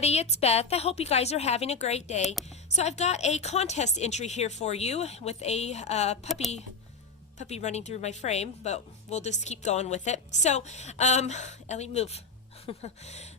everybody, it's Beth. I hope you guys are having a great day. So I've got a contest entry here for you with a puppy running through my frame, but we'll just keep going with it. So, Ellie, move.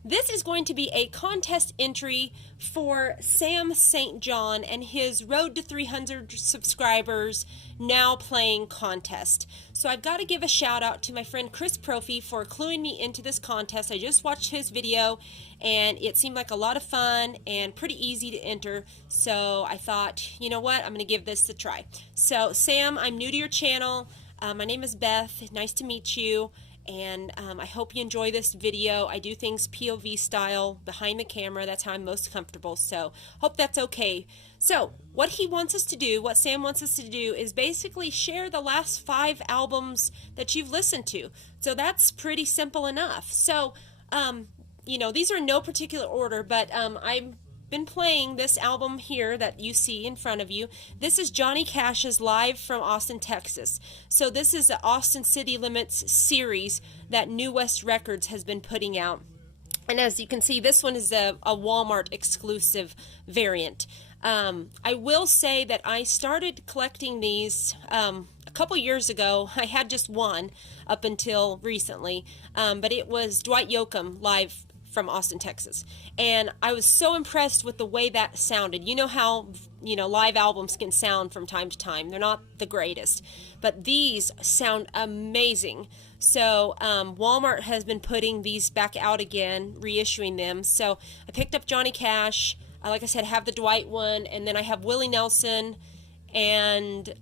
This is going to be a contest entry for Sam St. John and his Road to 300 subscribers now playing contest. So I've got to give a shout out to my friend Chris Profi for cluing me into this contest. I just watched his video and it seemed like a lot of fun and pretty easy to enter. So I thought, you know what, I'm going to give this a try. So Sam, I'm new to your channel. My name is Beth. Nice to meet you. And I hope you enjoy this video. I do things POV style, behind the camera. That's how I'm most comfortable. So hope that's okay. So what he wants us to do, what Sam wants us to do, is basically share the last 5 albums that you've listened to. So that's pretty simple enough. So, you know, these are in no particular order, but I've been playing this album here that you see in front of you. This is Johnny Cash's Live from Austin, Texas. So this is the Austin City Limits series that New West Records has been putting out. And as you can see, this one is a Walmart exclusive variant. I will say that I started collecting these a couple years ago. I had just one up until recently, but it was Dwight Yoakam Live from Austin, Texas. And I was so impressed with the way that sounded. You know how, you know, live albums can sound from time to time. They're not the greatest, but these sound amazing. So Walmart has been putting these back out again, reissuing them. So I picked up Johnny Cash. Like I said, I have the Dwight one, and then I have Willie Nelson, and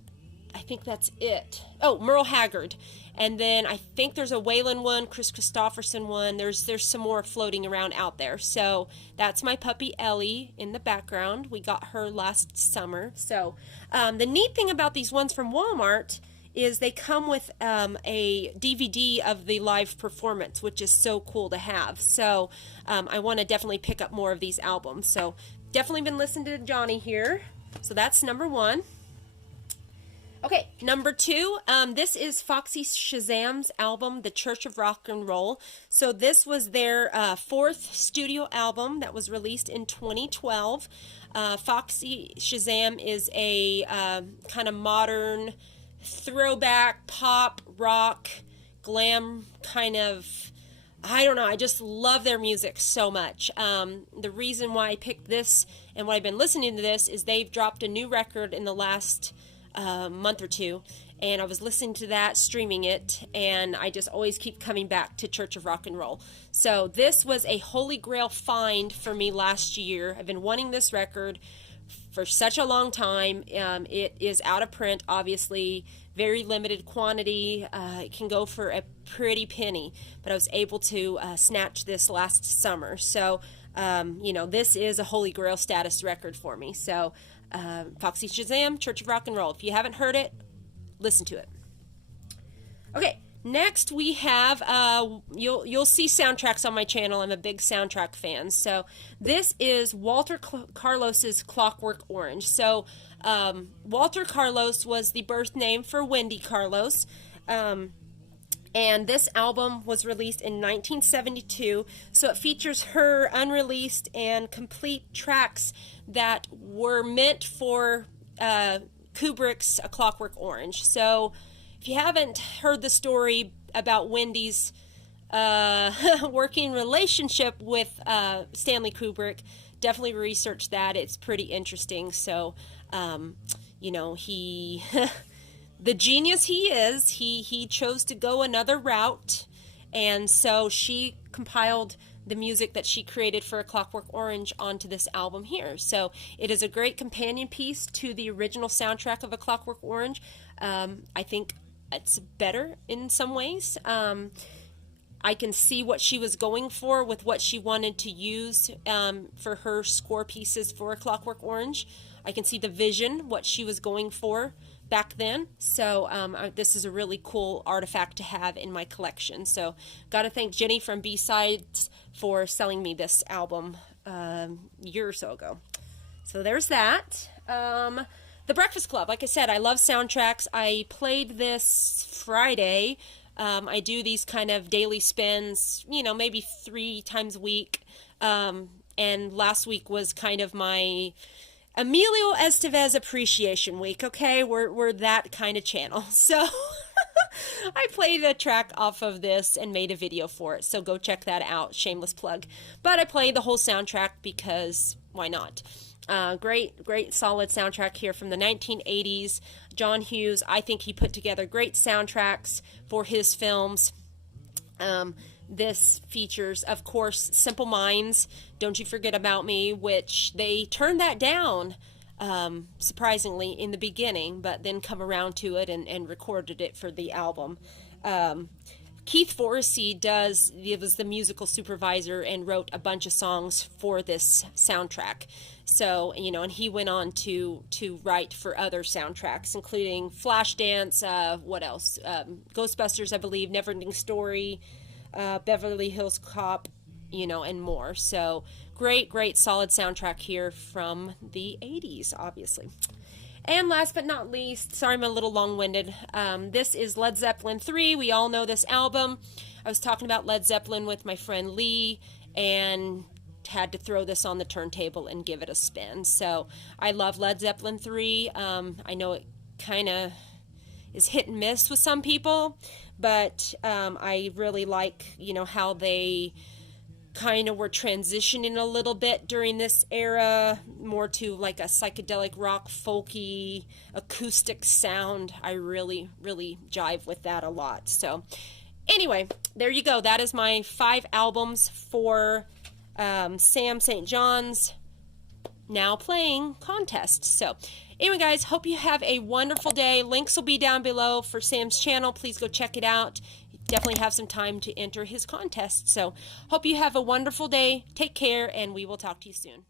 I think that's it. Oh, Merle Haggard. And then I think there's a Waylon one, Chris Christopherson one. There's some more floating around out there. So that's my puppy Ellie in the background. We got her last summer. So the neat thing about these ones from Walmart is they come with a DVD of the live performance, which is so cool to have. So I want to definitely pick up more of these albums. So definitely been listening to Johnny here. So that's number 1. Okay, number 2, this is Foxy Shazam's album, The Church of Rock and Roll. So this was their 4th studio album that was released in 2012. Foxy Shazam is a kind of modern throwback pop, rock, glam kind of, I don't know, I just love their music so much. The reason why I picked this and why I've been listening to this is they've dropped a new record in the last month or two, and I was listening to that, streaming it, and I just always keep coming back to Church of Rock and Roll. So this was a holy grail find for me last year. I've been wanting this record for such a long time. It is out of print, obviously, very limited quantity. It can go for a pretty penny, but I was able to snatch this last summer. So you know, this is a holy grail status record for me. So Foxy Shazam, Church of Rock and Roll. If you haven't heard it, listen to it. Okay, next we have, you'll see soundtracks on my channel. I'm a big soundtrack fan. So this is Walter Carlos's Clockwork Orange. So Walter Carlos was the birth name for Wendy Carlos. And this album was released in 1972, so it features her unreleased and complete tracks that were meant for Kubrick's A Clockwork Orange. So if you haven't heard the story about Wendy's working relationship with Stanley Kubrick, definitely research that. It's pretty interesting. So, you know, he... the genius he is, he chose to go another route, and so she compiled the music that she created for A Clockwork Orange onto this album here. So it is a great companion piece to the original soundtrack of A Clockwork Orange. I think it's better in some ways. I can see what she was going for with what she wanted to use for her score pieces for A Clockwork Orange. I can see the vision, what she was going for back then. So this is a really cool artifact to have in my collection. So got to thank Jenny from B-Sides for selling me this album a year or so ago. So there's that. The Breakfast Club. Like I said, I love soundtracks. I played this Friday. I do these kind of daily spins, you know, maybe 3 times a week. and last week was kind of my Emilio Estevez appreciation week. Okay, we're that kind of channel. So I played a track off of this and made a video for it. So go check that out. Shameless plug. But I played the whole soundtrack because why not? Great solid soundtrack here from the 1980s. John Hughes, I think he put together great soundtracks for his films. This features, of course, Simple Minds, Don't You Forget About Me, which they turned that down, surprisingly, in the beginning, but then come around to it and recorded it for the album. Keith Forsey was the musical supervisor and wrote a bunch of songs for this soundtrack. So, and he went on to write for other soundtracks, including Flashdance, what else? Ghostbusters, I believe, Neverending Story, Beverly Hills Cop, and more. So great solid soundtrack here from the 80s, obviously. And last but not least, sorry I'm a little long-winded, this is Led Zeppelin 3. We all know this album. I was talking about Led Zeppelin with my friend Lee and had to throw this on the turntable and give it a spin. So I love Led Zeppelin 3. I know it kind of is hit and miss with some people, but I really like, how they kind of were transitioning a little bit during this era, more to like a psychedelic rock, folky, acoustic sound. I really jive with that a lot. So anyway, there you go. That is my 5 albums for Sam St. John's Now Playing contest. So anyway, guys, hope you have a wonderful day. Links will be down below for Sam's channel. Please go check it out. Definitely have some time to enter his contest. So hope you have a wonderful day. Take care, and we will talk to you soon.